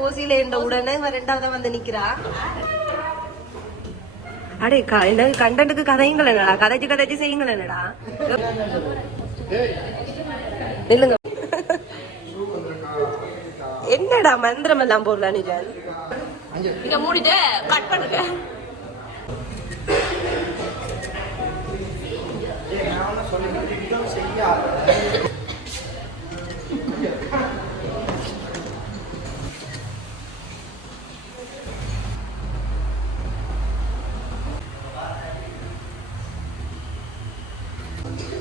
ஓசியில என்ற உடனே ரெண்டாவதா வந்து நிக்கிறா. அடே என்ன கண்டனுக்கு கதையுங்கள் என்னடா, கதைச்சு செய்யுங்கள் என்னடா. நில்லுங்க. என்னடா மந்திரம் எல்லாம் போடலாம் நிஜான். நீங்க மூடிட்டு கட் பண்ணுங்க.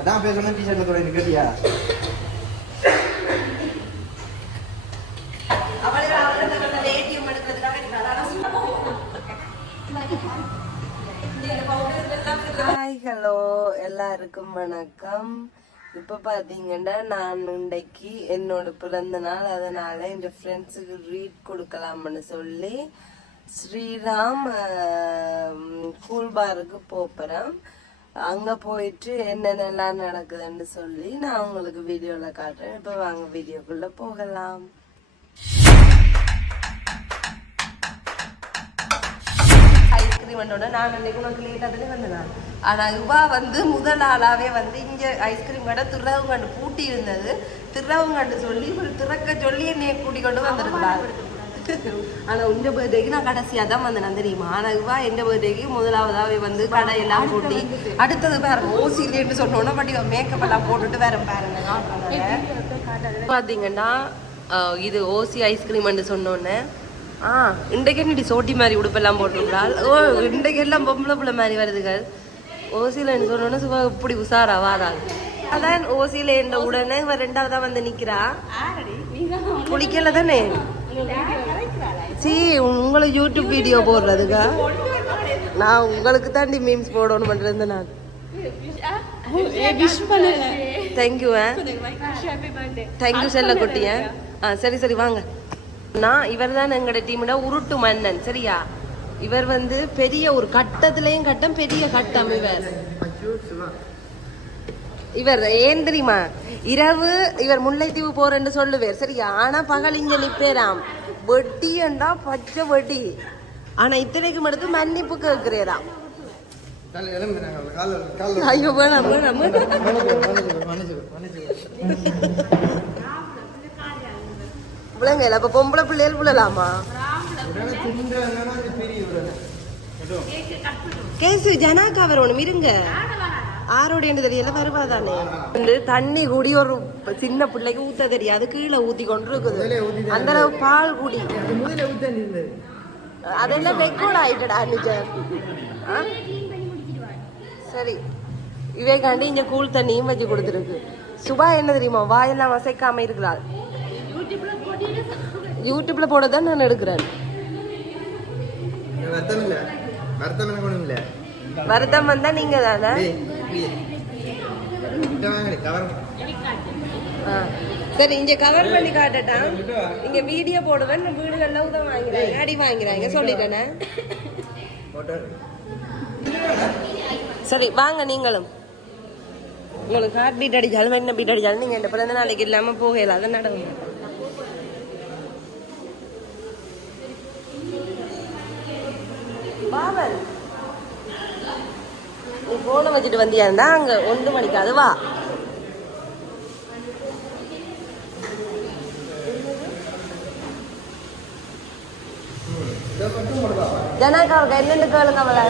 அதான் பேசணும் டீஷர்ட்ல தொடங்கி கேட்டியா? ஹாய் ஹலோ எல்லாருக்கும் வணக்கம். இப்போ பார்த்தீங்கன்னா நான் இன்றைக்கு என்னோட பிறந்த நாள், அதனால என் ஃப்ரெண்ட்ஸுக்கு ட்ரீட் கொடுக்கலாம்னு சொல்லி ஸ்ரீராம் கூல்பாருக்கு போகிறேன். அங்கே போயிட்டு என்னென்னலாம் நடக்குதுன்னு சொல்லி நான் உங்களுக்கு வீடியோவில் காட்டுறேன். இப்போ வாங்க வீடியோக்குள்ளே போகலாம். ஐஸ்கிரீம் வந்தோட நான் அன்றைக்கு உனக்கு லேட்டாக வந்தேன். ஆனால் இவா வந்து முதல் ஆளாவே வந்து இங்கே ஐஸ்கிரீம் கடை திருறவங்கண்டு பூட்டி இருந்தது. திருறவங்கண்டு சொல்லி ஒரு திறக்க சொல்லி என்னைய கூட்டி கொண்டு வந்துருந்தாரு. ஆனால் இந்த பர்த்டேக்கு நான் கடைசியாக தான் வந்தேன் தெரியுமா. ஆனால் இவா எந்த பர்த்டேக்கு முதலாவதாகவே வந்து கடையெல்லாம் போட்டி அடுத்தது பாருங்க ஓசிலேன்னு சொன்னோன்னா பட் மேக்கப் எல்லாம் போட்டுட்டு வேற பாருங்க பார்த்தீங்கன்னா இது ஓசி ஐஸ்கிரீம்னு சொன்னோன்னே இன்றைக்கு என்னடி சோட்டி மாதிரி உடுப்பெல்லாம் போட்டுருந்தாள். இன்றைக்கு எல்லாம் பொம்பளை பிள்ளை மாதிரி வருதுகள். ஓசிலன்னு சொன்னோன்னே சும்மா இப்படி உஷாரா வாராது. அதான் ஓசியில என்ற உடனே இவ ரெண்டாவதா வந்து நிக்கிறா. குளிக்கல தானே உங்களை யூடியூப் வீடியோ போடுறதுக்கா? நான் உங்களுக்கு தாண்டி மீம்ஸ் போடணும் பண்றது. நான் தேங்க்யூ தேங்க்யூ செல்ல குட்டிய. சரி சரி வாங்க. நான் இவர் தான் எங்களோட டீமோட உருட்டு மன்னன் சரியா. இவர் வந்து பெரிய ஒரு கட்டத்திலையும் கட்டம் பெரிய கட்டம். இவர் ஏன் தெரியுமா, இரவு இவர் முல்லைத்தீவு போறேன்னு சொல்லுவார் சரியா. ஆனா பகல் இங்க நிப்பேராம். வெட்டியண்டா பச்சை வெட்டி. ஆனா இத்தனைக்கும் எடுத்து மன்னிப்பு கேட்கிறேராம். ஐயோ வேணாம் வேணாம். பிள்ளைங்க அப்ப பொம்பளை பிள்ளைகள் விழலாமா? கேசு ஜனாக்கா வரணும் இருங்க. ஆரோட தெரியல வருவாதானே. வந்து தண்ணி கூடி ஒரு சின்ன பிள்ளைக்கு ஊத்த தெரியாது, கீழே ஊத்தி கொண்டு இருக்குது. அந்த அளவு பால் கூடி அதெல்லாம் ரெக்கார்ட் ஆயிட்டடா நிஜம். சரி இவைக்காண்டி இங்க கூழ் தண்ணியும் வச்சு கொடுத்துருக்கு. சுபா என்ன தெரியுமா, வாயெல்லாம் வசைக்காம இருக்கிறாள். யூடியூப்ல போடதான் நான் எடுக்கிறேன். வருத்தம் வந்தா நீங்க தானே. சரி இங்க கவர் பண்ணி காட்டட்டான். இங்க வீடியோ போடுவேன். வீடுகள்ல உதவ வாங்கிறாங்க, அடி வாங்கிறாங்க சொல்லிட்டேனே. சரி வாங்க நீங்களும். உங்களுக்கு ஹார்ட் பீட் அடிச்சாலும் என்ன பீட் அடிச்சாலும் நீங்க இந்த பிறந்த நாளைக்கு இல்லாம போகல. அதை நடக்கும். பாவல் நீ போன வச்சுட்டு வந்தியா அங்க 1 மணிக்கு அதுவா. ஜனாக்கா அவருக்கு என்னென்னு கேளுங்க அவளை.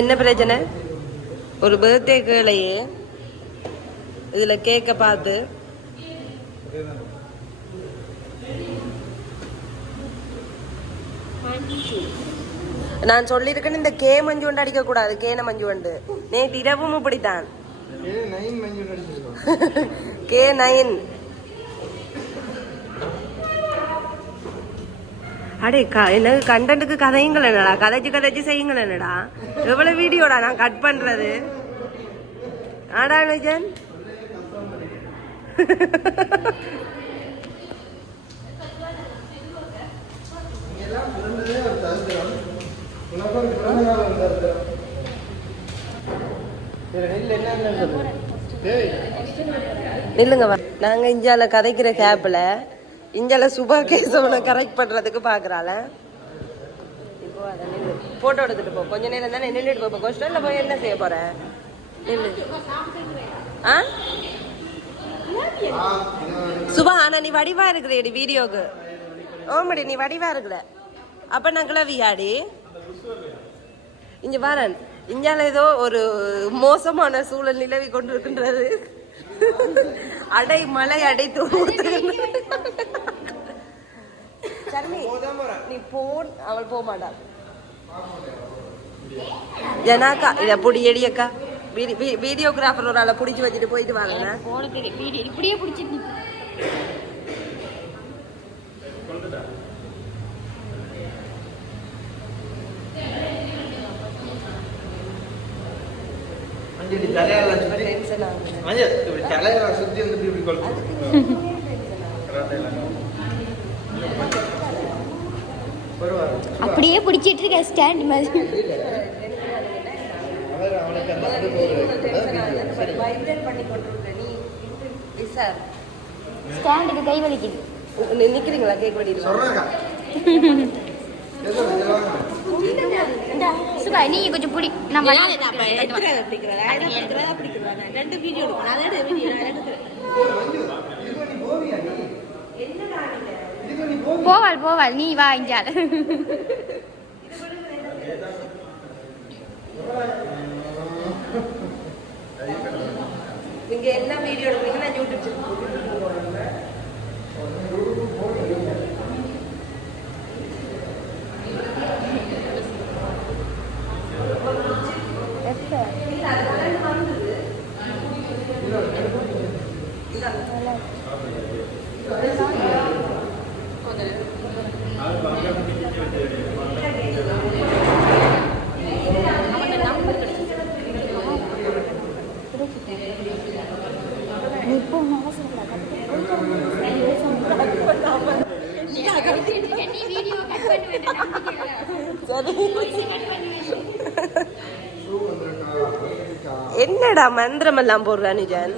என்ன பிரச்சனை? ஒரு பர்த்டே கேளையே இதுல கேக்க பார்த்து நான் சொல்லியிருக்கேன்னு இந்த கே மஞ்சு கொண்டு அடிக்க கூடாது. கேன மஞ்சு கொண்டு நேற்று இரவும் இப்படித்தான். K9 அடே எனக்கு கண்டனுக்கு கதையுங்கள் என்னடா, கதைச்சு செய்யுங்கள் என்னடா. எவ்வளவு வீடியோடா நான் கட் பண்றது. ஆடா நிஜன் நில்லுங்க வா. நாங்க இஞ்சால கதைக்கிற கேப்ல இஞ்சால சுபா கேசவனை கரெக்ட் பண்றதுக்கு பாக்குறாள். இப்போ அதை நில்லு போட்டோ எடுத்துட்டு போ. கொஞ்ச நேரம் தானே நின்றுட்டு போப்போ. ஹாஸ்டல்ல போய் என்ன செய்ய போற? நில்லு. ஆ சுபா, ஆனா நீ வடிவா இருக்கிறேடி வீடியோக்கு. ஓமடி நீ வடிவா இருக்கிற. அப்ப நான் கிளவியாடி இங்க வரேன். இஞ்சால ஏதோ ஒரு மோசமான சூழல் நிலவி கொண்டிருக்கின்றது. அடை மலை அடைத்து நீ போன் அவள் போக மாட்டாள். ஜனாக்கா இத புடி எடியக்கா. வீடியோகிராஃபர் ஒரு ஆளை பிடிச்சி வச்சுட்டு போயிட்டு வாங்க. இப்படியே பிடிச்சிட்டு அப்படியே பிடிச்சிட்டு இருக்க ஸ்டாண்ட் மாதிரி. ஸ்டாண்டுக்கு கை வலிக்குது. நிக்கிறீங்களா? கேக் வெடிக்கலாம். சுகா நீங்க கொஞ்சம் பிடி. நம்ம போவாள் போவாள் நீ வா இஞ்சால. நீங்க என்ன வீடியோ எடுப்பீங்க? நான் யூடியூப் என்னடா மந்திரம் எல்லாம் போடுறா நிஜான்?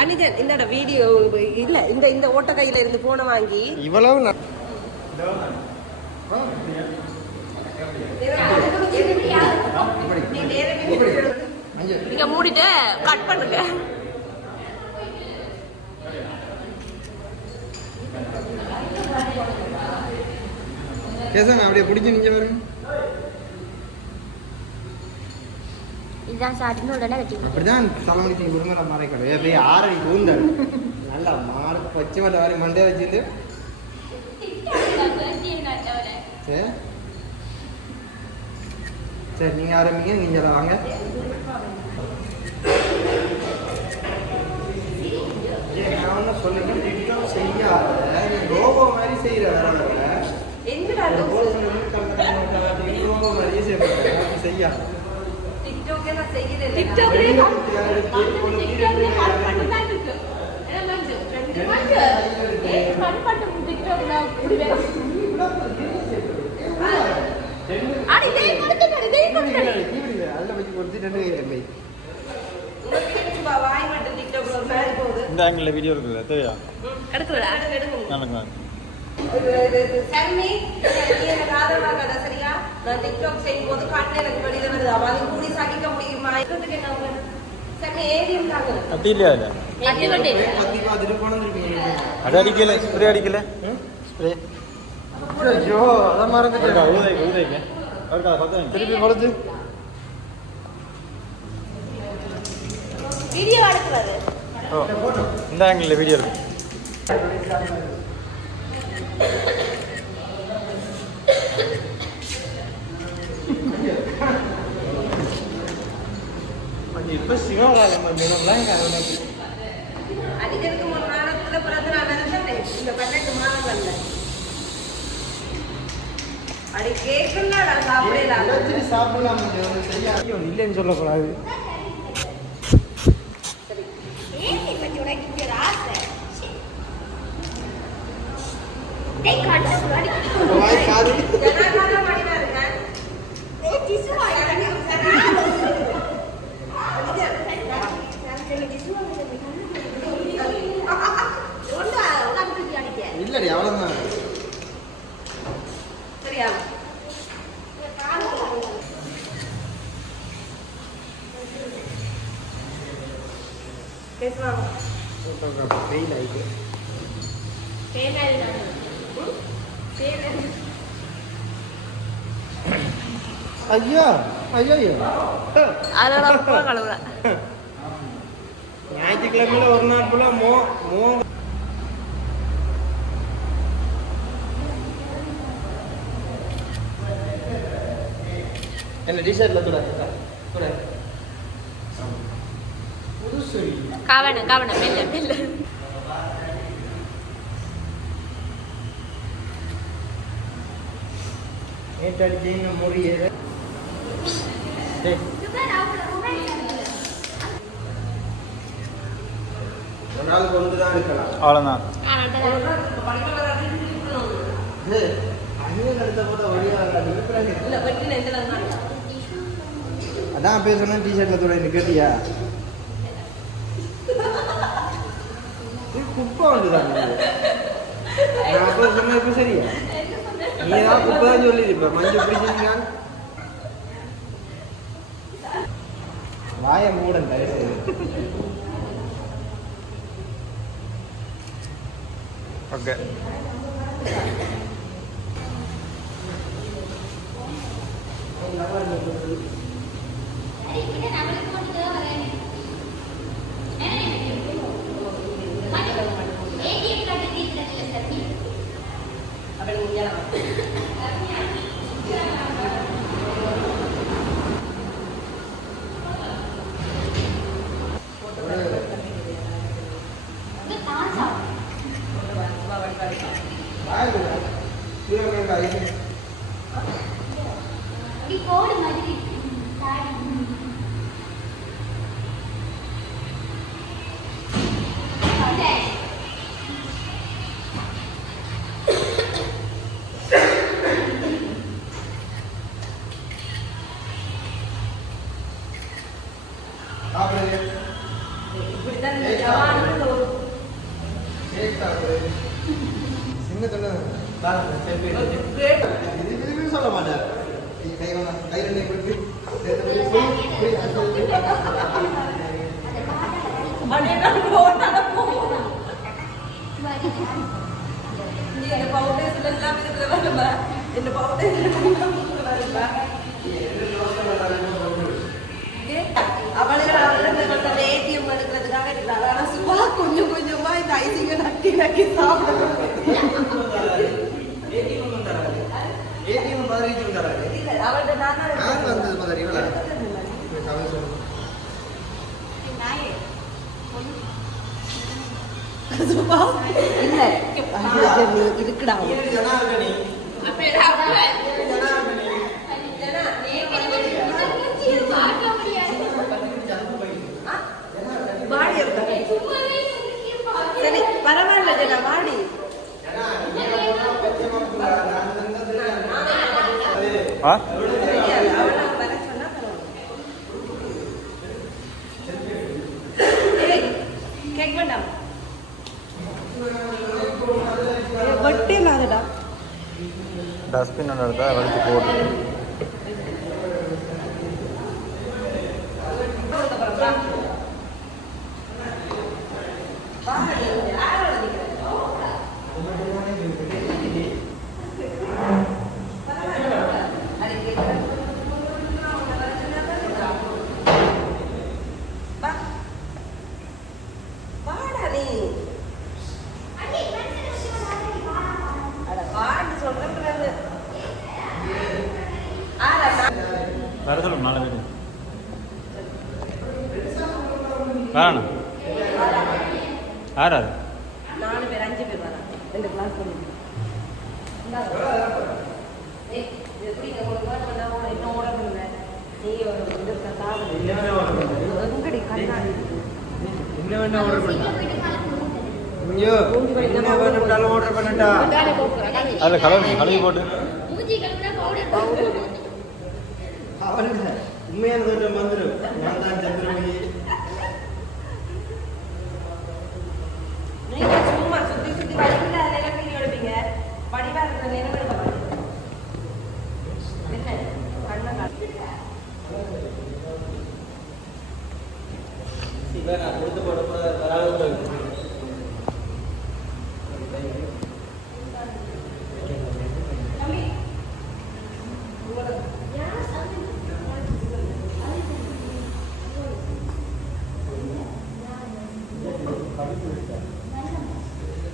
அனிஜன் என்னடா வீடியோ இல்ல இந்த இந்த ஓட்ட கையில இருந்து போன வாங்கி இவ்வளவு நீங்க மூடிட்டு கட் பண்ணுங்க. கேசவன் அப்படியே பிடிச்சி நிஞ்ச பாருங்க. இதுதான் சாட்டின்னு உடனே கட்டி அப்படிதான் தலைமுடிச்சு குடும்பல மறைக்கணும். அப்படியே ஆறடி கூந்தாரு நல்லா மாறு பச்சை மட்டை வாரி மண்டே வச்சிருந்து. சரி நீங்க ஆரம்பிங்க. நீங்க வாங்க. நான் ஒன்று சொல்லுங்க. டிக்டாக் செய்யாத ரோபோ மாதிரி செய்யற வேற என்னடா ரோபோ மாதிரியே செய்யா. டிக்டாக்ல நான் செய்யறேன். இந்த ஆங்கிள் வீடியோ இருக்குல்ல தேவையா எடுக்குறா சர்மி எனக்கு ஆதரவாகாத சரியா? நான் டிக்டாக் செய்யும் போது காட்டுல எனக்கு வெளியில வருது. அவன் கூடி சாகிக்க முடியுமா? இருக்கிறதுக்கு என்ன சர்மி ஏரியம் தாங்க அப்படி இல்லையா? அது அடிக்கல ஸ்ப்ரே அடிக்கல ஸ்ப்ரே. ஐயோ அதான் மறந்துட்டேன். ஊதைங்க திருப்பி படுத்து வீடியோ எடுக்கிறது. ஓ இந்த ஆங்கிள் வீடியோ இருக்கு. இப்ப சிவகாலம் அடிக்கிறதுக்கு 3 மாதத்துல பிறகு நான் நினைச்சேன் இந்த 12 மாதங்கள்ல அடி கேட்கல சாப்பிடலாம் சாப்பிடலாம் இல்லைன்னு சொல்லக்கூடாது. வாய் காது இல்லடி அவ்வளவுதான் சரியா பேசலாம் ஃபெயில் ஆயிட்டு ஐயா ஐயோ ஐயோ அதெல்லாம் கழுவுல ஞாயிற்றுக்கிழமையில ஒரு நாள் போல மோ மோ என்ன டிஷர்ட்ல கூட கூட புதுசு கவனம் கவனம் மெல்ல மெல்ல நேற்று முடியல ஒரு நாள் கொண்டு தான் இருக்கலாம் அவ்வளோதான். அதான் பேசணும் டிஷர்ட்ல தோட எனக்கு கேட்டியா குப்பை வந்துதான் நான் அப்போ சொன்ன இப்போ சரியா நீ ஏதாவது குப்பை தான் சொல்லியிருப்ப மஞ்சள் பிடிச்சிருக்கா வாய மூடன் தயவு ஓகே. சொல்ல மாட்டார் கை ரெண்டை கொடுத்து கொஞ்சம் கொஞ்சமா இந்த ஐசிங்க நக்கி நக்கி சாப்பிடுறேன் இருக்குடா சரி பரவாயில்ல ஜனா வாடி ஆ கேட்க வேண்டாம் வட்டே இல்லாதடா டஸ்ட்பின் ஒன்று எடுத்தா வலிச்சு போட்டு வேறு சொல்லும் 4 பேர் வேணா யார் 4 பேர் 5 பேர் வரா 2 கிளாஸ் பண்ணி எப்படி என்ன ஓட பண்ணுங்க நீ ஒரு இது கட்டாத எங்கடி கண்ணாடி என்ன வேணா ஆர்டர் பண்ணா ஐயோ என்ன வேணும்னாலும் ஆர்டர் பண்ணட்டா அதில் கலவி போட்டு அவன் உண்மையான தோட்டம் வந்துடும் நான் தான் சந்திரமணி நீங்க சும்மா சுத்தி சுத்தி வடிவில் அதில் வீடியோ எடுப்பீங்க வடிவா இருக்கிற நேரம் எடுக்க மாட்டீங்க என்ன கண்ணை நான் கொடுத்து போட வராது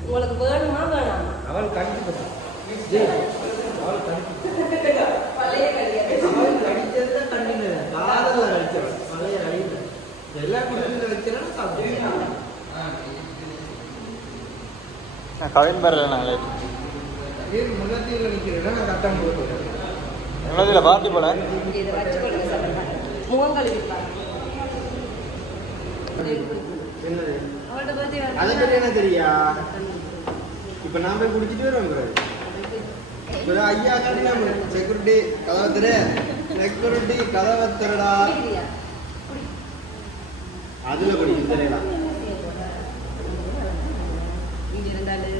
உங்களுக்கு வேணுமா வேணாமா அவள் கண்டிப்பா அவள் பழைய கல்யாணம் அவள் கடிச்சது தான் கண்டிப்பா காதல கடிச்சவள் பழைய அடிக்கல எல்லா குடும்பத்தில் வச்சுனா சாப்பிடுவேன் கவின் பேரில் நாங்களே முகத்தில் நிற்கிறேன் நான் கட்டம் போட்டுருக்கேன் எங்களதில் பார்த்து போல இதை வச்சு கொடுங்க சார் முகங்கள் இருப்பாங்க என்னது அவள்கிட்ட பற்றி அதை பற்றி என்ன தெரியா இப்போ நான் போய் குடிச்சிட்டு வருவேன் ஒரு ஐயா காட்டி நம்ம செக்யூரிட்டி கதவத்துற செக்யூரிட்டி கதவத்துறடா அதுல குடிச்சு தெரியல இங்க இருந்தாலு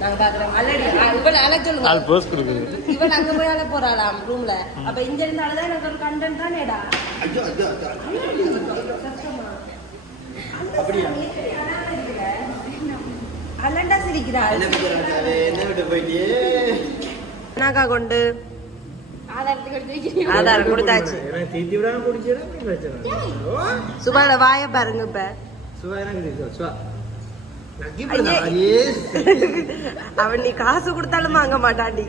நாங்க பாக்குறோம் ஆல்ரெடி இவள் அழ சொல்லுங்க 4 போஸ்ட் இருக்குது இவள் அங்க போய் அழ போறாளாம் ரூம்ல அப்ப இங்க இருந்தாலும் எனக்கு ஒரு கண்டென்ட் தானேடா ஐயோ ஐயோ சத்தமா அப்படியா அலண்டா சிரிக்கிறாள் என்ன பிடிக்கிறாங்க என்ன விட்டு போயிட்டியே நாக்கா கொண்டு ஆதாரத்துக்கு எடுத்து வைக்கிறீங்க ஆதாரம் கொடுத்தாச்சு எனக்கு தீத்தி விடாம குடிச்சா பிரச்சனை சுபால வாய பாருங்க இப்ப சுவா எனக்கு தெரியும் சுவா நக்கி ஐயே. ஐயே அவன் நீ காசு கொடுத்தாலும் வாங்க மாட்டாண்டி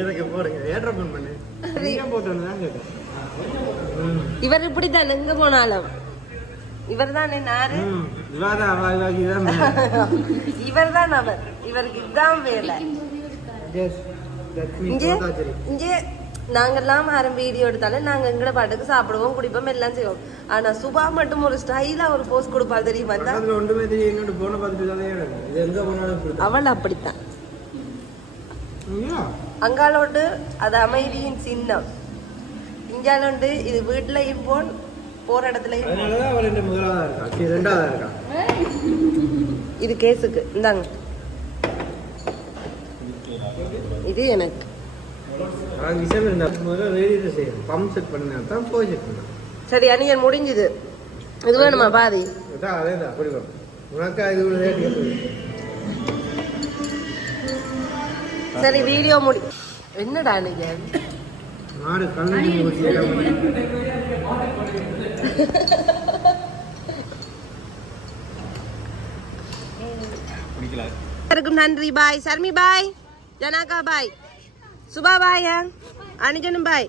எனக்கு போடுங்க ஏட்ரப்பன் பண்ணு நீங்க போட்டோன்னு தான் கேட்டேன் இவர் இப்படித்தான் எங்க போனாலும் இவர் தான் நாரு இவாதான் இவாதான் இவர் தான் அவர் இவருக்கு இதுதான் வேலை இங்கே இங்கே நாங்கெல்லாம் யாரும் வீடியோ எடுத்தாலும் நாங்க எங்கட பாட்டுக்கு சாப்பிடுவோம் குடிப்போம் எல்லாம் செய்வோம் ஆனா சுபா மட்டும் ஒரு ஸ்டைலா ஒரு போஸ்ட் கொடுப்பாரு தெரியுமா அதுல ஒன்றுமே தெரியும் என்னோட போன பார்த்துட்டு தானே இது எங்க போனாலும் அவள் அப்படித்தான் ஐயா அங்காலோட்டு அது அமைதியின் சின்னம் இங்காலோண்டு இது வீட்டுலயும் போன் போற இடத்துலயும் போன். அதனாலதான் அவள் என்ற முதலாவதா இருக்கா ரெண்டாவதா இருக்கா இது கேஸுக்கு இந்தாங்க இது எனக்கு அவன் விஷயம் இருந்தா முதல்ல ரேடியேட்டர் செய்யணும் பம்ப் செட் பண்ணா தான் போய் செட் பண்ணணும் சரி அணியன் முடிஞ்சுது இது வேணுமா பாதி அதான் அதே தான் அப்படி வரும் உனக்கா இது ஒரு ரேட் கேட்குது சரி வீடியோ முடி என்னடா நீங்க மாடு கண்ணு பிடிக்கல எல்லாருக்கும் நன்றி பாய் சர்மி பாய் ஜனாகா பாய் சுபா பாய் அனிஜனும் பாய்